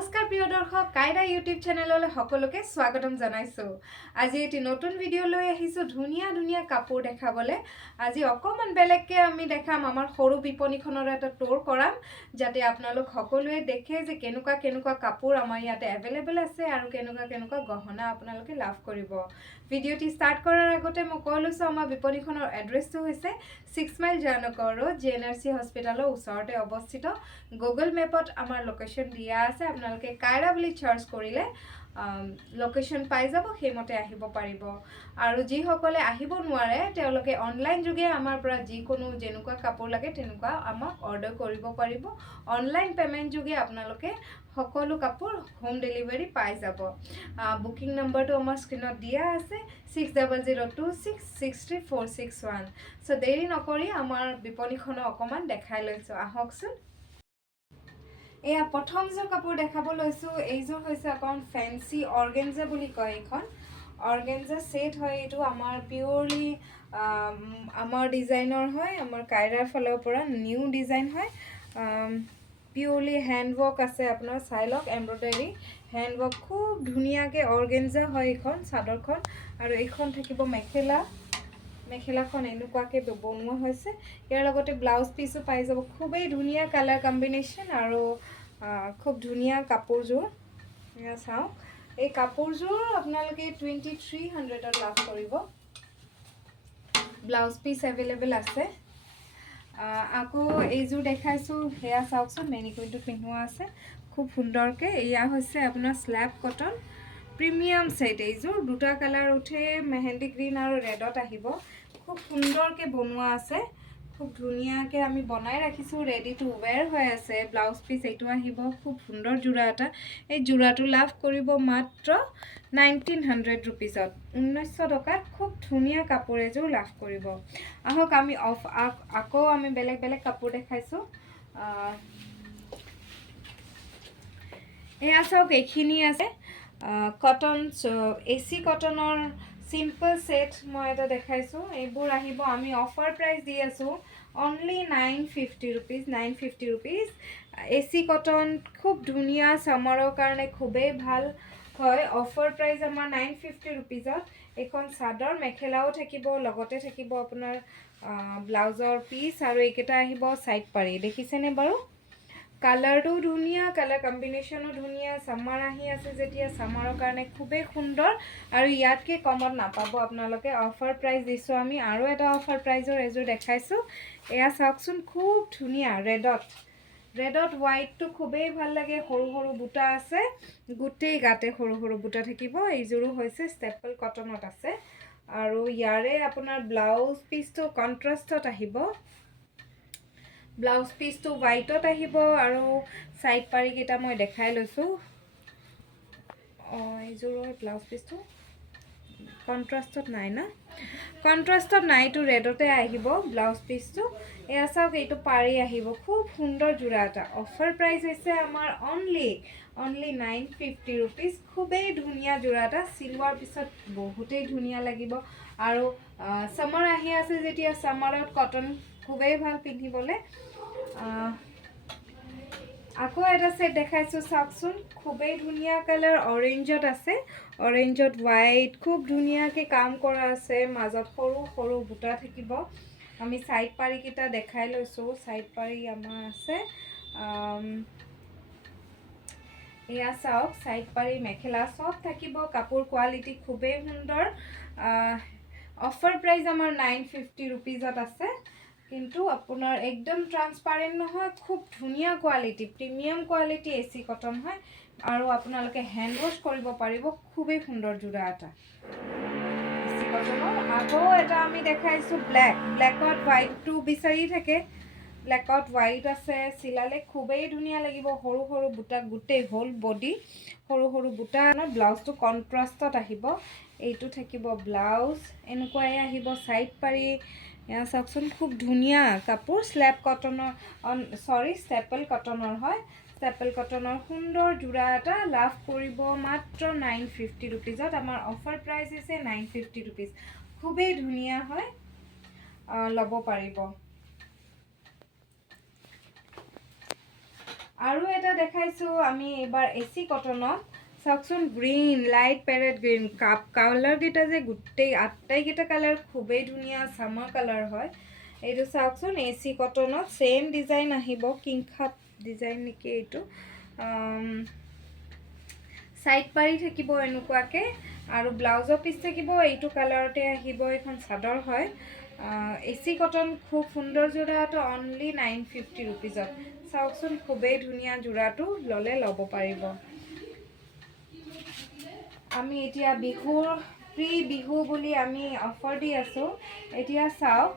নমস্কাৰ প্ৰিয় দৰ্শক কাইৰা ইউটিউব চেনেললৈ সকলোকে স্বাগতম জনাইছো। আজি এটি নতুন ভিডিঅ' লৈ আহিছো ধুনীয়া ধুনীয়া কাপোৰ দেখাবলে। আজি অকমান বেলেগকে আমি দেখাম আমাৰ সৰু বিপণীখনৰ এটা টুৰ কৰাম যাতে আপোনালোক সকলোৱে দেখে যে কেনেকুৱা কাপোৰ আমাৰ ইয়াতে अवेलेबल আছে আৰু কেনেকুৱা গহনা আপোনালোকে লাভ কৰিব। ভিডিঅ'টি ষ্টাৰ্ট কৰাৰ আগতে মই কৈ লৈছো আমাৰ বিপণীখনৰ এড্ৰেছটো হৈছে 6 মাইল জয়নগৰ ৰোড GNRC হস্পিটালৰ ওচৰতে অৱস্থিত। গুগল মেপত আমাৰ লোকেশন দিয়া আছে, আপোনালোকে কাইৰা বুলি চাৰ্চ কৰিলে লোকেশন পাই যাব, সেইমতে আহিব পাৰিব। আৰু যিসকলে আহিব নোৱাৰে তেওঁলোকে অনলাইন যোগে আমাৰ পৰা যিকোনো যেনেকুৱা কাপোৰ লাগে তেনেকুৱা আমাক অৰ্ডাৰ কৰিব পাৰিব। অনলাইন পেমেন্ট যোগে আপোনালোকে সকলো কাপোৰ হোম ডেলিভাৰী পাই যাব। বুকিং নম্বৰটো আমাৰ স্ক্ৰীনত দিয়া আছে 6002663461। সো দেৰি নকৰি আমাৰ বিপণীখনো অকমান দেখাই লৈছো, আহকচোন। এয়া প্ৰথম যে কাপোৰ দেখাব লৈছো এইযোৰ হৈছে অকণ ফেন্সি অৰ্গেঞ্জা বুলি কয়। এইখন অৰ্গেঞ্জা সেট হয়, এইটো আমাৰ পিওৰলি আমাৰ ডিজাইনৰ হয়, আমাৰ কাইৰাৰ ফালৰ পৰা নিউ ডিজাইন হয়। পিওৰলি হ্যান্ডৱৰ্ক আছে, আপোনাৰ চাই লওক এমব্ৰয়ডাৰী হ্যান্ডৱৰ্ক খুব ধুনীয়াকৈ অৰ্গেঞ্জা হয় এইখন চাদৰখন। আৰু এইখন থাকিব মেখেলাখন এনেকুৱাকৈ বনোৱা হৈছে। ইয়াৰ লগতে ব্লাউজ পিচো পাই যাব, খুবেই ধুনীয়া কালাৰ কম্বিনেশ্যন আৰু খুব ধুনীয়া কাপোৰযোৰ। এয়া চাওক, এই কাপোৰযোৰ আপোনালোকে 2300ত লাভ কৰিব। ব্লাউজ পিচ এভেইলেবল আছে। আকৌ এইযোৰ দেখাইছোঁ, সেয়া চাওকচোন মেনিকুইনটো পিন্ধোৱা আছে খুব সুন্দৰকৈ। এয়া হৈছে আপোনাৰ স্ল্যাব কটন প্ৰিমিয়াম সেট। এইযোৰ দুটা কালাৰ উঠে, মেহেন্দি গ্ৰীণ আৰু ৰেডত আহিব। খুব সুন্দৰকৈ বনোৱা আছে, খুব ধুনীয়াকৈ আমি বনাই ৰাখিছোঁ, ৰেডি টু ৱেৰ হৈ আছে। ব্লাউজ পিচ এইটো আহিব, খুব সুন্দৰ যোৰা এটা। এই যোৰাটো লাভ কৰিব মাত্ৰ 1900 ৰুপিজত, 1900 টকাত খুব ধুনীয়া কাপোৰ এযোৰ লাভ কৰিব। আহক আমি আকৌ আমি বেলেগ কাপোৰ দেখাইছোঁ। এয়া চাওক, এইখিনি আছে কটন এচি কটনৰ সিম্পল সেট মই এটা দেখাইছোঁ। এইবোৰ আহিব, আমি অফাৰ প্ৰাইচ দি আছোঁ অনলি 950 ৰুপিজ। এচি কটন খুব ধুনীয়া, সামাৰৰ কাৰণে খুবেই ভাল হয়। অফাৰ প্ৰাইচ আমাৰ 950 ৰুপিজত। এইখন চাদৰ মেখেলাও থাকিব, লগতে থাকিব আপোনাৰ ব্লাউজৰ পিচ, আৰু এইকেইটা আহিব সাইড পাৰি। দেখিছেনে বাৰু? কালাৰটো ধুনীয়া, কালাৰ কম্বিনেশ্যনো ধুনীয়া। সামাৰ আহি আছে যেতিয়া, সামাৰৰ কাৰণে খুবেই সুন্দৰ আৰু ইয়াতকৈ কমত নাপাব আপোনালোকে। অফাৰ প্ৰাইচ দিছোঁ আমি। আৰু এটা অফাৰ প্ৰাইজৰ এযোৰ দেখাইছোঁ, এয়া চাওকচোন, খুব ধুনীয়া ৰেডত হোৱাইটটো খুবেই ভাল লাগে। সৰু বুটা আছে, গোটেই গাতে সৰু বুটা থাকিব। এইযোৰো হৈছে ষ্টেপল কটনত আছে। আৰু ইয়াৰে আপোনাৰ ব্লাউজ পিচটো কণ্ট্ৰাষ্টত আহিব, ব্লাউজ পিচটো হোৱাইটত আহিব। আৰু সাইড পাৰিকেইটা মই দেখাই লৈছোঁ। এইযোৰৰ ব্লাউজ পিচটো কণ্ট্ৰাষ্টত নাই না, কণ্ট্ৰাষ্টত নাইটো ৰেডতে আহিব ব্লাউজ পিচটো। এয়া চাওক, এইটো পাৰি আহিব, খুব সুন্দৰ যোৰা এটা। অফাৰ প্ৰাইচ হৈছে আমাৰ অনলি 950 ৰুপিজ। খুবেই ধুনীয়া যোৰা এটা, চিলোৱাৰ পিছত বহুতেই ধুনীয়া লাগিব। আৰু সামাৰ আহি আছে যেতিয়া, সামাৰত কটন খুবেই ভাল পিন্ধিবলৈ। আকৌ এটা সেট দেখাইছোঁ, চাওকচোন, খুবেই ধুনীয়া কালাৰ অৰেঞ্জত আছে, অৰেঞ্জত হোৱাইট, খুব ধুনীয়াকৈ কাম কৰা আছে। মাজত সৰু বুটা থাকিব। আমি সাইড পাৰিকেইটা দেখাই লৈছোঁ। সাইড পাৰি আমাৰ আছে, এয়া চাওক, সাইড পাৰি মেখেলা সব থাকিব। কাপোৰ কোৱালিটি খুবেই সুন্দৰ। অফাৰ প্ৰাইচ আমাৰ 950 ৰুপিজত আছে, কিন্তু আপোনাৰ একদম ট্ৰান্সপাৰেণ্ট নহয়, খুব ধুনীয়া quality, premium quality AC cotton হয়। আৰু আপোনালোকে হেণ্ড ৱাছ কৰিব পাৰিব। খুবেই সুন্দৰ যোৰা এটা এচি কটনৰ। আকৌ এটা আমি দেখাইছোঁ ব্লেকত হোৱাইটটো বিচাৰি থাকে, ব্লেকত হোৱাইট আছে। চিলালে খুবেই ধুনীয়া লাগিব। সৰু বুটা, গোটেই হোল বডি সৰু বুটা। ব্লাউজটো কণ্ট্ৰাষ্টত আহিব। এইটো থাকিব ব্লাউজ, এনেকুৱাই আহিব সাইড পাৰি। এয়া চাওকচোন, খুব ধুনীয়া কাপোৰ। ষ্টেপল কটনৰ হয়। ষ্টেপল কটনৰ সুন্দৰ যোৰা এটা লাভ কৰিব মাত্ৰ 950 ৰুপিজত। আমাৰ অফাৰ প্ৰাইচ হৈছে 950 ৰুপিজ। খুবেই ধুনীয়া হয়, ল'ব পাৰিব। আৰু এটা দেখাইছো আমি এবাৰ এসি কটনত চাওকচোন গ্ৰীণ লাইট প্যাৰেট গ্ৰীণ কালাৰ কেইটা যে গোটেই আটাই কেইটা কালাৰ খুবেই ধুনীয়া সামাৰ কালাৰ হয় এইটো চাওকচোন এসি কটনত সেম ডিজাইন আহিব কিংখাপ ডিজাইন নেকি এইটো সাইড পাৰি থাকিব এনেকুৱাকে আৰু ব্লাউজৰ পিছ থাকিব এইটো কালাৰতে আহিব এখন চাদৰ হয় এসি কটন খুব সুন্দৰ জোড়াটো অনলি 950 रुपीजত চাওকচোন খুবেই ধুনীয়া জোড়াটো ললে লব পাৰিব আমি এতিয়া বিহুৰ প্ৰি বিহু বুলি আমি অফাৰ দি আছো এতিয়া চাওক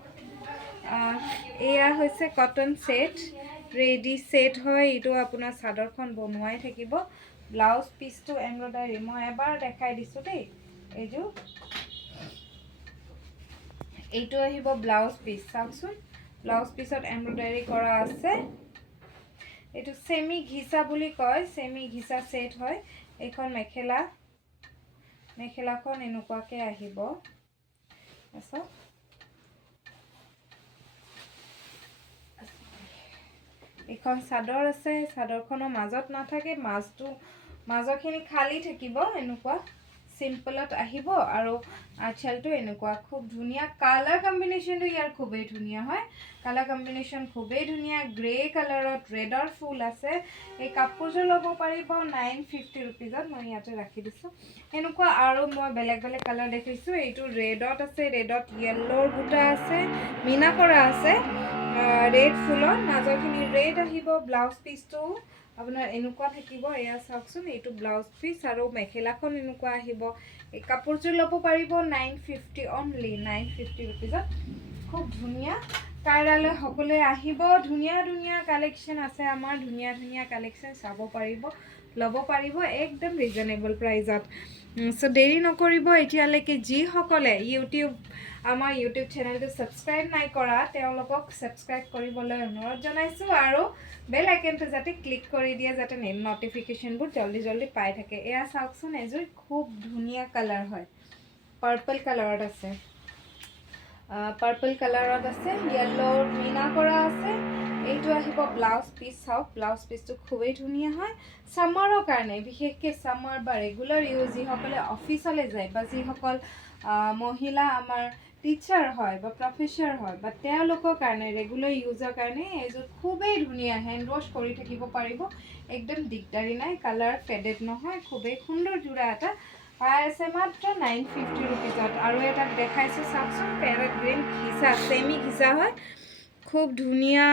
এয়া হৈছে কটন সেট ৰেডি সেট হয় এইটো আপোনাৰ চাদৰখন বনোৱাই থাকিব ব্লাউজ পিসটো এমব্ৰয়ডাৰী মই এবাৰ দেখাই দিছো দেই এইটো এইটো আহিব ব্লাউজ পিস চাওকচোন ব্লাউজ পিসত এমব্ৰয়ডাৰী কৰা আছে এইটো সেমি ঘিসা বুলি কয় সেমি ঘিসা সেট হয় এখন মেখেলাখন এনেকুৱাকে আহিব আছে এখন চাদৰ আছে চাদৰখনৰ মাজত নাথাকে মাজৰখিনি খালি থাকিব এনেকুৱা সিম্পলত আহিব আৰু আঁচলটো এনেকুৱা খুব ধুনীয়া কালাৰ কম্বিনেশনটো ইয়াৰ খুবেই ধুনীয়া হয় কালাৰ কম্বিনেশন খুবেই ধুনীয়া গ্ৰে কালাৰত ৰেডৰ ফুল আছে এই কাপোৰযোৰ ল'ব পাৰিব 950 रुपीजত মই ইয়াতে ৰাখি দিছো এনেকুৱা আৰু মই বেলেগ বেলেগ কালাৰ দেখিছো এইটো ৰেডত আছে ৰেডত ইয়েলোৰ বুটা আছে মিনা কৰা আছে ৰেড ফুলৰ মাজৰখিনি ৰেড আহিব ব্লাউজ পিসটো আপোনাৰ এনেকুৱা থাকিব এয়া চাওকচোন এইটো ব্লাউজ পিস আৰু মেখেলাখন এনেকুৱা আহিব এই কাপোৰযোৰ ল'ব পাৰিব 950 অনলি 950 रुपीजত খুব ধুনীয়া কাইৰালৈ সকলে আহিব ধুনীয়া ধুনীয়া কালেকশন আছে আমাৰ ধুনীয়া ধুনীয়া কালেকশন চাব পাৰিব ল'ব পাৰিব একদম ৰিজনেবল প্ৰাইজত সো দেৰি নকৰিব এতিয়ালৈকে যি সকলে আমাৰ ইউটিউব চেনেলটো সাবস্ক্ৰাইব নাই কৰা তেওঁলোকক সাবস্ক্ৰাইব কৰিবলৈ অনুৰোধ জনাইছো আৰু বেল আইকনটো যাতে ক্লিক কৰি দিয়া যাতে নটিফিকেশনবোৰ জলদি পাই থাকে এয়া চাওকচোন এজোৰ খুব ধুনীয়া কালাৰ হয় পাৰ্পল কালাৰত আছে ইয়েলো মিনা কৰা আছে এইটো আহিব ব্লাউজ পিস চাওক ব্লাউজ পিসটো খুবেই ধুনীয়া হয় সামাৰৰ কাৰণে বিশেষকৈ সামাৰ বা ৰেগুলাৰ ইউজ যিসকলে অফিচলৈ যায় বা যিসকল মহিলা আমাৰ টিচাৰ হয় বা প্ৰফেসৰ হয় বা তেওঁলোকৰ কাৰণে ৰেগুলাৰ ইউজৰ কাৰণে এইযোৰ খুবেই ধুনীয়া হ্যান্ড ওয়াশ কৰি থাকিব পাৰিব একদম দিগদাৰি নাই কালাৰ ফেডেড নহয় খুবেই সুন্দৰ জোড়া এটা পাই আছে মাত্ৰ 950 रुपीजত আৰু এটা দেখাইছো চাওকচোন প্যাৰেট গ্ৰীণ ঘিসা সেমি ঘিসা হয় খুব ধুনীয়া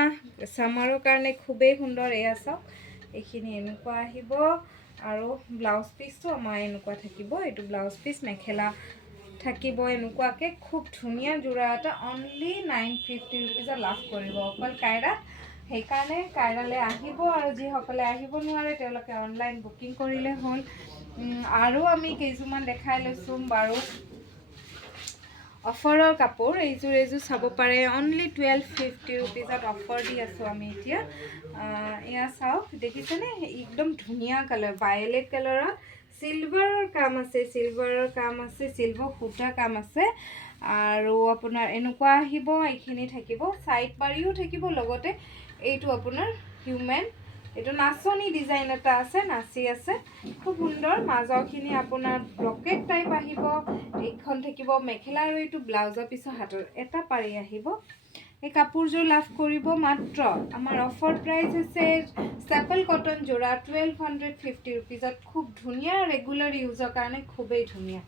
সামাৰৰ কাৰণে খুবেই সুন্দৰ এয়া চাওক এইখিনি এনেকুৱা আহিব আৰু ব্লাউজ পিসটো আমাৰ এনেকুৱা থাকিব এইটো ব্লাউজ পিস মেখেলা থাকিব এনেকুৱাকে খুব ধুনীয়া জোড়া এটা অনলি 950 रुपीजত লাভ কৰিব অকল কাইৰা সেইকাৰণে কাইৰালৈ আহিব আৰু যিসকলে আহিব নোৱাৰে তেওঁলোকে অনলাইন বুকিং কৰিলে হ'ল আৰু আমি কিছুমান দেখাই লৈছো বাৰু অফাৰৰ কাপোৰ এইযোৰ চাব পাৰে অনলি 1250 रुपीजত অফাৰ দি আছো আমি এতিয়া এয়া চাওক দেখিছেনে একদম ধুনীয়া কালাৰ ভায়োলেট কালাৰত সিলভাৰৰ কাম আছে সিলভাৰ সূতা কাম আছে আৰু আপোনাৰ এনেকুৱা আহিব এইখিনি থাকিব সাইড পাৰিও থাকিব লগতে এইটো আপোনাৰ হিউম্যান এইটো নাচনি ডিজাইন এটা আছে নাচি আছে খুব সুন্দৰ মাজৰখিনি আপোনাৰ ব্লকেট টাইপ আহিব এইখন থাকিব মেখেলা আৰু এইটো ব্লাউজৰ পিছৰ হাতৰ এটা পাৰি আহিব এই কাপোৰযোৰ লাভ কৰিব মাত্ৰ আমাৰ অফাৰ প্ৰাইস হৈছে স্টেপল কটন জোড়া 1250 रुपीजত খুব ধুনীয়া ৰেগুলাৰ ইউজৰ কাৰণে খুবেই ধুনীয়া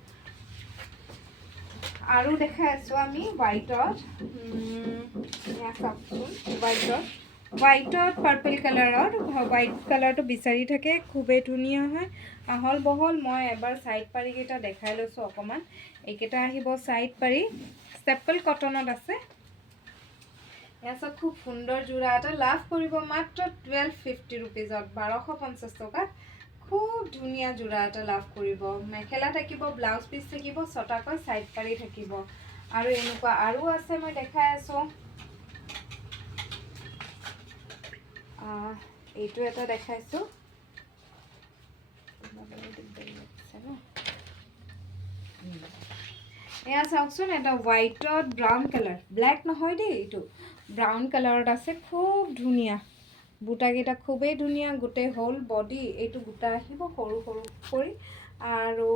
আৰু দেখাই আছো আমি হোৱাইটত হোৱাইটত পাৰ্পল কালাৰত হোৱাইট কালাৰটো বিচাৰি থাকে খুবেই ধুনীয়া হয় আহল বহল মই এবাৰ সাইড পাৰি কেইটা দেখাই লৈছো অকমান এইকেইটা আহিব সাইড পাৰি স্টেপল কটনত আছে এসব খুব সুন্দৰ জোড়া এটা লাভ কৰিব মাত্ৰ 1250 रुपीजত 1250 টকাত খুব ধুনীয়া জোড়া এটা লাভ কৰিব মেখেলা থাকিব ব্লাউজ পিস থাকিব ছটাকৈ সাইড পাৰি থাকিব আৰু এনেকুৱা আৰু আছে মই দেখাই আছো এইটো এটা দেখাইছো এয়া চাওকচোন এটা হোৱাইটত ব্ৰাউন কালাৰ ব্ল্যাক নহয় দেই এইটো ব্ৰাউন কালাৰত আছে খুব ধুনীয়া বুটাকেইটা খুবেই ধুনীয়া গোটেই হোল বডি এইটো বুটা আহিব সৰু সৰু কৰি আৰু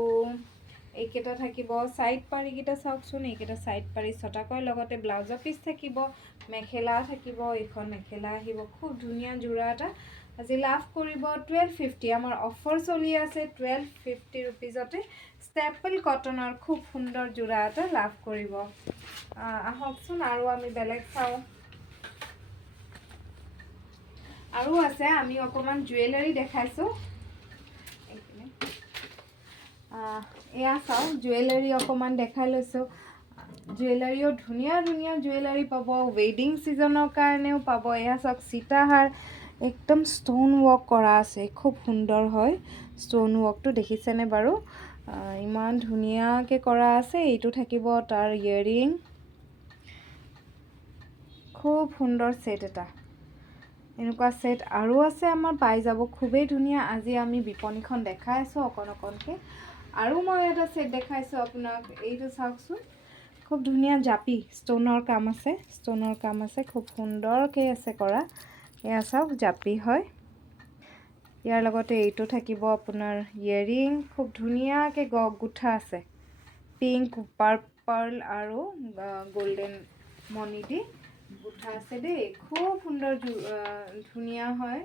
এইকেইটা থাকিব সাইড পাৰিকেইটা চাওকচোন এইকেইটা সাইড পাৰি ছটাকৈ লগতে ব্লাউজৰ পিচ থাকিব মেখেলা থাকিব এইখন মেখেলা আহিব খুব ধুনীয়া জোৰা এটা আজি লাভ কৰিব 1250 আমাৰ অফাৰ চলি আছে 1250 रुपीजতে ষ্টেপল কটনৰ খুব সুন্দৰ জোৰা এটা লাভ কৰিব আহকচোন আৰু আমি বেলেগ চাওঁ আৰু আছে আমি অকমান জুৱেলাৰী দেখাইছো এয়া চাও জুৱেলাৰী অকমান দেখাই লৈছো জুৱেলাৰীও ধুনীয়া ধুনীয়া জুৱেলাৰী পাব ৱেডিং সিজনৰ কাৰণেও পাব এয়া চাওক সীতাহাৰ একদম ষ্টোন ৱৰ্ক কৰা আছে খুব সুন্দৰ হয় ষ্টোন ৱৰ্কটো দেখিছেনে বাৰু ইমান ধুনীয়াকৈ কৰা আছে এইটো থাকিব তাৰ ইয়াৰিং খুব সুন্দৰ সেট এটা এনেকুৱা সেট আৰু আছে আমাৰ পাই যাব খুবেই ধুনীয়া আজি আমি বিপণীখন দেখাই আছো অকনকে আৰু মই এটা সেট দেখাইছো আপোনাক এইটো চাওকচোন খুব ধুনীয়া জাপি ষ্টোনৰ কাম আছে খুব সুন্দৰকৈ আছে কৰা এয়া চাওক জাপি হয় ইয়াৰ লগতে এইটো থাকিব আপোনাৰ ইয়াৰিং খুব ধুনীয়াকৈ গুঠা আছে পিংক পাৰ্পল আৰু গোল্ডেন মণি দি গুঠা আছে দেই খুব সুন্দৰ ধুনীয়া হয়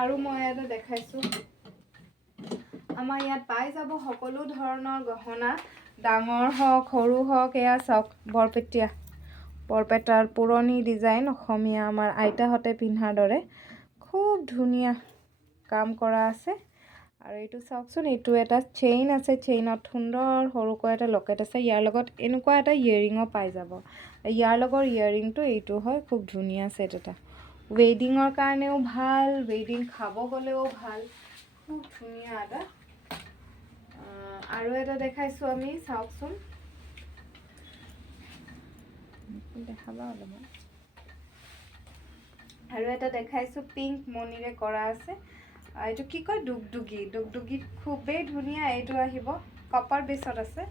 আৰু মই এটা দেখাইছো আমাৰ ইয়াত পাই যাব সকলো ধৰণৰ গহনা ডাঙৰ হওক সৰু হওক এয়া চাওক বৰপেটাৰ পুৰণি ডিজাইন অসমীয়া আমাৰ আইতাহঁতে পিন্ধাৰ দৰে খুব ধুনীয়া কাম কৰা আছে আৰু এইটো চাওকচোন এইটো এটা চেইন আছে চেইনত সুন্দৰ সৰুকৈ এটা লকেট আছে ইয়াৰ লগত এনেকুৱা এটা ইয়েৰিঙো পাই যাব ইয়াৰ লগৰ ইয়েৰিংটো এইটো হয় খুব ধুনীয়া সেট এটা ৱেডিঙৰ কাৰণেও ভাল ৱেডিং খাব গলেও ভাল খুব ধুনীয়া এটা আৰু এটা দেখাইছো আমি চাওকচোন দেখাবা অলপমান আৰু এটা দেখাইছো পিংক মণিৰে কৰা আছে এইটো কি কয় দুগদুগি খুবেই ধুনীয়া এইটো আহিব কপাৰ বেছত আছে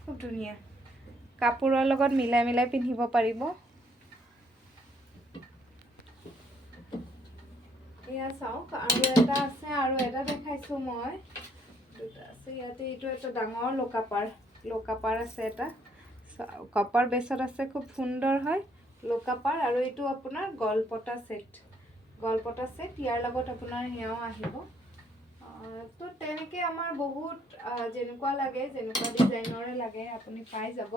খুব ধুনীয়া কাপোৰৰ লগত মিলাই মিলাই পিন্ধিব পাৰিব এয়া চাওক আৰু এটা আছে আৰু এটা দেখাইছো মই দুটা আছে ইয়াতে এইটো এটা ডাঙৰ লোকাপাৰ আছে এটা কপাৰ বেছত আছে খুব সুন্দৰ হয় লোকাপাৰ আৰু এইটো আপোনাৰ গলপটা সেট ইয়াৰ লগত আপোনাৰ হেয়াও আহিব তো তেনেকে আমাৰ বহুত যেনেকুৱা লাগে যেনেকুৱা ডিজাইনৰে লাগে আপুনি পাই যাব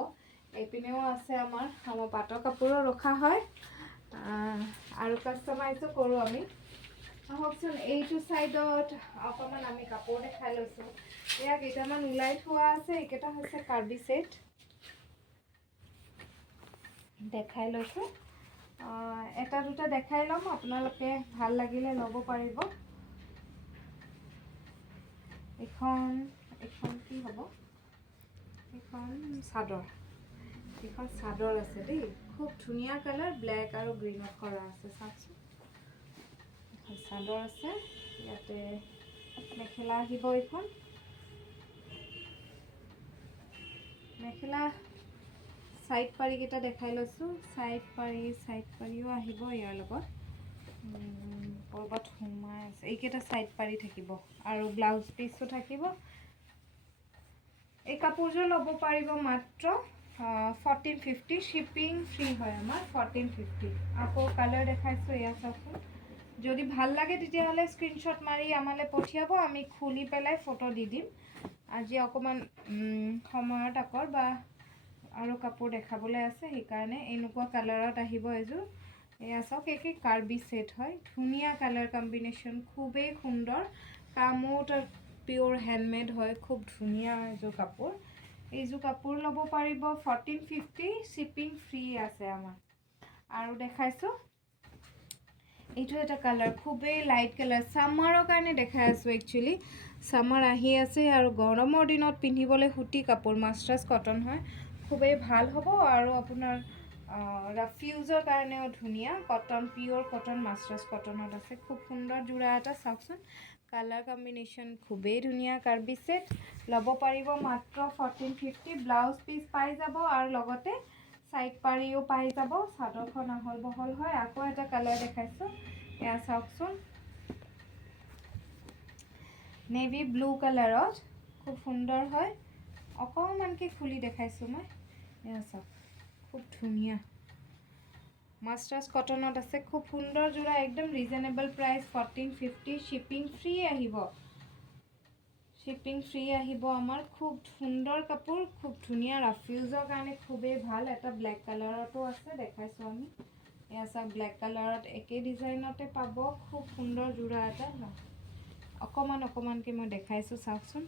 এইপিনেও আছে আমাৰ পাটৰ কাপোৰো ৰখা হয় আৰু কাষ্টমাইজো কৰোঁ আমি আহকচোন এইটো সাইডত অকমান আমি কাপোৰ দেখাই লৈছো এয়া কেইটামান ওলাই থোৱা আছে এইকেইটা হৈছে কাৰ্বি সেট দেখাই লৈছো এটা দুটা দেখাই লম আপোনালোকে ভাল লাগিলে ল'ব পাৰিব এখন কি হ'ব এখন চাদৰ আছে দেই খুব ধুনীয়া কালাৰ ব্লেক আৰু গ্ৰীনত কৰা আছে চাওকচোন চাদৰ আছে ইয়াতে মেখেলা আহিব এইখন মেখেলা সাইড পাৰি কেইটা দেখাই লৈছো সাইড পাৰিও আহিব ইয়াৰ লগত কৰবাত সোমাই আছে এইকেইটা সাইড পাৰি থাকিব আৰু ব্লাউজ পিচো থাকিব এই কাপোৰযোৰ ল'ব পাৰিব মাত্ৰ 1450 শিপিং ফ্ৰী হয় আমাৰ 1450 আকৌ কালাৰ দেখাইছো এয়া চাওকচোন যদি ভাল লাগে তেতিয়াহলে স্ক্ৰিনশ্বট মাৰি আমালৈ পঠিয়াব আমি খুলি পেলাই ফটো দি দিম আজি অকমান সময়ত আকৰ বা আৰু কাপোৰ দেখাবলৈ আছে সেইকাৰণে এনেকুৱা কালাৰত আহিব এযোৰ এয়া চাওক একে কাৰ্বি সেট হয় ধুনীয়া কালাৰ কম্বিনেশ্যন খুবেই সুন্দৰ কামো পিওৰ হ্যান্ডমেড হয় খুব ধুনীয়া এযোৰ কাপোৰ ল'ব পাৰিব 1450 শিপিং ফ্ৰী আছে আমাৰ আৰু দেখাইছো এইটো এটা কালাৰ খুবেই লাইট কালাৰ সামাৰৰ কাৰণে দেখাই আছো একচুয়ালি সামাৰ আহি আছে আৰু গৰমৰ দিনত পিন্ধিবলৈ সুতি কাপোৰ মাস্টাৰ্স কটন হয় খুবেই ভাল হ'ব আৰু আপোনাৰ ৰাফিউজৰ কাৰণেও ধুনীয়া কটন পিওৰ কটন মাস্টাৰ্স কটনত আছে খুব সুন্দৰ জোড়া এটা চাওকচোন কালাৰ কম্বিনেশ্যন খুবেই ধুনীয়া কাৰ্বি সেট ল'ব পাৰিব মাত্ৰ 1450 ব্লাউজ পিস পাই যাব আৰু লগতে সাইড পাৰিও পাই যাব চাদৰখন আহল বহল হয় আকৌ এটা কালাৰ দেখাইছো এয়া চাওকচোন নেভি ব্লু কালাৰত খুব সুন্দৰ হয় অকণমানকৈ খুলি দেখাইছোঁ মই এয়া চাওক খুব ধুনীয়া মাষ্টাৰ্ছ কটনত আছে খুব সুন্দৰ যোৰা একদম ৰিজনেবল প্ৰাইচ 1450 শ্বিপিং ফ্ৰী আহিব আমাৰ খুব সুন্দৰ কাপোৰ খুব ধুনীয়া ৰাফিউজৰ কাৰণে খুবেই ভাল এটা ব্লেক কালাৰতো আছে দেখাইছোঁ আমি এয়া চাওক ব্লেক কালাৰত একে ডিজাইনতে পাব খুব সুন্দৰ যোৰা এটা অকণমানকৈ মই দেখাইছোঁ চাওকচোন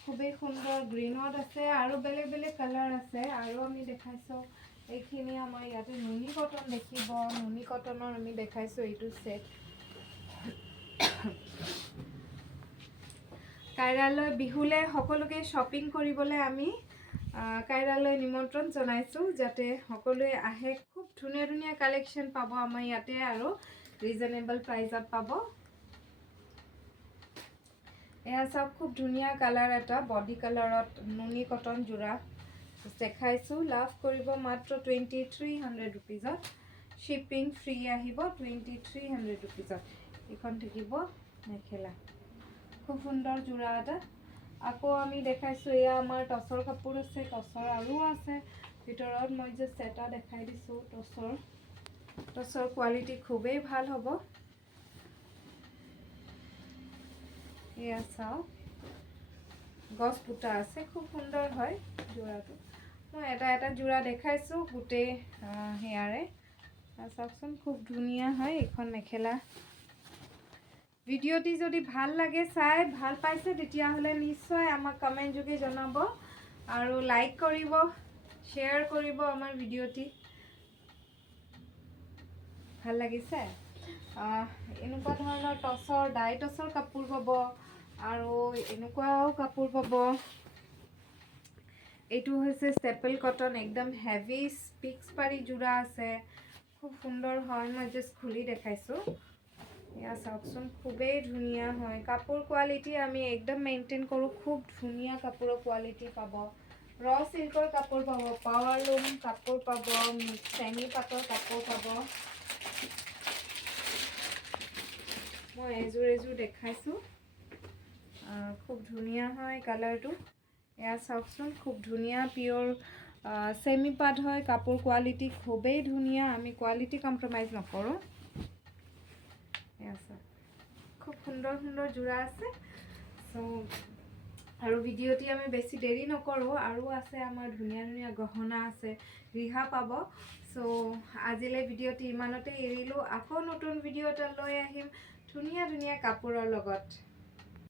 খুবেই সুন্দৰ গ্ৰীণত আছে আৰু বেলেগ বেলেগ কালাৰ আছে আৰু আমি দেখাইছোঁ এইখিনি আমাৰ ইয়াতে নুনি কটন দেখিব নুনি কটনৰ আমি দেখাইছোঁ এইটো সেট কাইৰালৈ বিহুলৈ সকলোকে শ্বপিং কৰিবলৈ আমি কাইৰালৈ নিমন্ত্ৰণ জনাইছোঁ যাতে সকলোৱে আহে খুব ধুনীয়া ধুনীয়া কালেকশ্যন পাব আমাৰ ইয়াতে আৰু ৰিজনেবল প্ৰাইজত পাব এয়া চাওক খুব ধুনীয়া কালাৰ এটা বডি কালাৰত নুনি কটন যোৰা দেখাইছোঁ লাভ কৰিব মাত্ৰ 2300 ৰুপিজত শ্বিপিং ফ্ৰী আহিব 2300 ৰুপিজত এইখন থাকিব মেখেলা খুব সুন্দৰ যোৰা এটা আকৌ আমি দেখাইছোঁ এয়া আমাৰ টচৰ কাপোৰ আছে টচৰ আৰু আছে ভিতৰত মই যে এটা দেখাই দিছোঁ টচৰ কোৱালিটি খুবেই ভাল হ'ব এয়া চাওক গছ বুটা আছে খুব সুন্দৰ হয় যোৰাটো মই এটা যোৰা দেখাইছোঁ গোটেই হেয়াৰে চাওকচোন খুব ধুনীয়া হয় এইখন মেখেলা ভিডিঅ'টি যদি ভাল লাগে চাই ভাল পাইছে তেতিয়াহ'লে নিশ্চয় আমাক কমেণ্ট যোগে জনাব আৰু লাইক কৰিব শ্বেয়াৰ কৰিব আমাৰ ভিডিঅ'টি ভাল লাগিছে এনেকুৱা ধৰণৰ টচৰ ডাই টচৰ কাপোৰ পাব আৰু এনেকুৱাও কাপোৰ পাব এইটো হৈছে ষ্টেপল কটন একদম হেভি পিক্স পাৰি যোৰা আছে খুব সুন্দৰ হয় মই জাষ্ট খুলি দেখাইছোঁ এয়া চাওকচোন খুবেই ধুনীয়া হয় কাপোৰ কোৱালিটি আমি একদম মেইনটেইন কৰোঁ খুব ধুনীয়া কাপোৰৰ কোৱালিটি পাব ৰ চিল্কৰ কাপোৰ পাব পাৱাৰ লুম কাপোৰ পাব চেমি পাটৰ কাপোৰ পাব মই এযোৰ দেখাইছোঁ খুব ধুনীয়া হয় কালাৰটো এয়া চাওকচোন খুব ধুনীয়া পিয়ৰ চেমি পাট হয় কাপোৰ কোৱালিটি খুবেই ধুনীয়া আমি কোৱালিটি কম্প্ৰমাইজ নকৰোঁ এয়া চাওক খুব সুন্দৰ যোৰা আছে চ' আৰু ভিডিঅ'টি আমি বেছি দেৰি নকৰোঁ আৰু আছে আমাৰ ধুনীয়া গহনা আছে ৰিহা পাব চ' আজিলৈ ভিডিঅ'টি ইমানতে এৰিলোঁ আকৌ নতুন ভিডিঅ' এটা লৈ আহিম ধুনীয়া কাপোৰৰ লগত